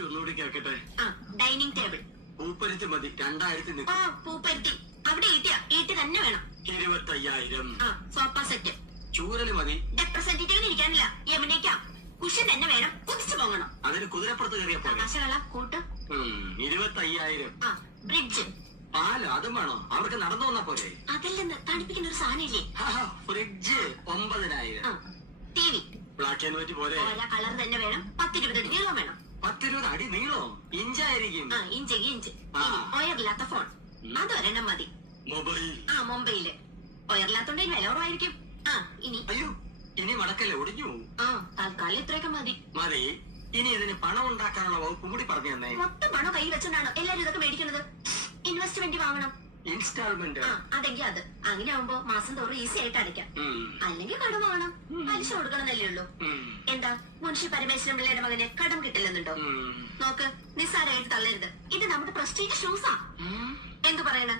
List ഒന്നുകൂടി കേൾക്കട്ടെ. Dining table പൂപ്പരുത്തി മതി, 2000 നിൽക്കും. പൂപ്പരുത്തി അവിടെ ഈട്ടി തന്നെ വേണം. 25,000. സോഫ സെറ്റ് ചൂരല് മതി. റെപ്രസെന്റേറ്റീവിന് ഇരിക്കാനില്ല, യമുനയ്ക്കാം. കുഷൻ തന്നെ വേണം, കുതിച്ചു പോകണം. അതിന് കുതിരപ്പുറത്ത് കയറിയ പോലെ. കൂട്ട് 25,000. ബ്രിഡ്ജ് പാല് അതും വേണോ? അവർക്ക് നടന്നു വന്നാ പോലെ. അതല്ലെന്ന് തണുപ്പിക്കുന്ന ഒരു സാധനം ഇല്ലേ? Fridge 9,000. T V black and white പോലെ. കളർ തന്നെ വേണം. 10-20 അടി നീളം വേണം. 10-20 അടി നീളോ? ഇഞ്ചായിരിക്കും. ഇഞ്ച്. ഒയറില്ലാത്ത ഫോൺ അതൊരെണ്ണം മതി. മൊബൈൽ മുംബൈയില് ഒയറില്ലാത്തോണ്ട് വില കുറവായിരിക്കും. അയ്യോ ഇനി മടക്കല്ലേ, ഒടിഞ്ഞു. തൽക്കാലം ഇത്രയൊക്കെ മതി. ഇനി ഇതിന് പണം ഉണ്ടാക്കാനുള്ള വകുപ്പും കൂടി പറഞ്ഞു തന്നെ. മൊത്തം പണം കയ്യിൽ വെച്ചോണ്ടാണ് എല്ലാരും ഇതൊക്കെ മേടിക്കുന്നത്. ഇൻവെസ്റ്റ്മെന്റ് വാങ്ങണം. ഇൻസ്റ്റാൾമെന്റ് അതെങ്കിൽ അത് അങ്ങനെ ആവുമ്പോ മാസം തോറും ഈസി ആയിട്ട് അടയ്ക്കാം. അല്ലെങ്കിൽ കടം വാങ്ങണം, പലിശ കൊടുക്കണമെന്നല്ലേ ഉള്ളൂ. എന്താ മുൻഷി പരമേശ്വരൻ പിള്ളയുടെ മകന് കടം കിട്ടില്ലെന്നുണ്ടോ? നോക്ക്, നിസ്സാരമായിട്ട് തള്ളരുത്. ഇത് നമ്മുടെ പ്രസ്റ്റീജ് ഷൂസാ. എന്തു പറയണ?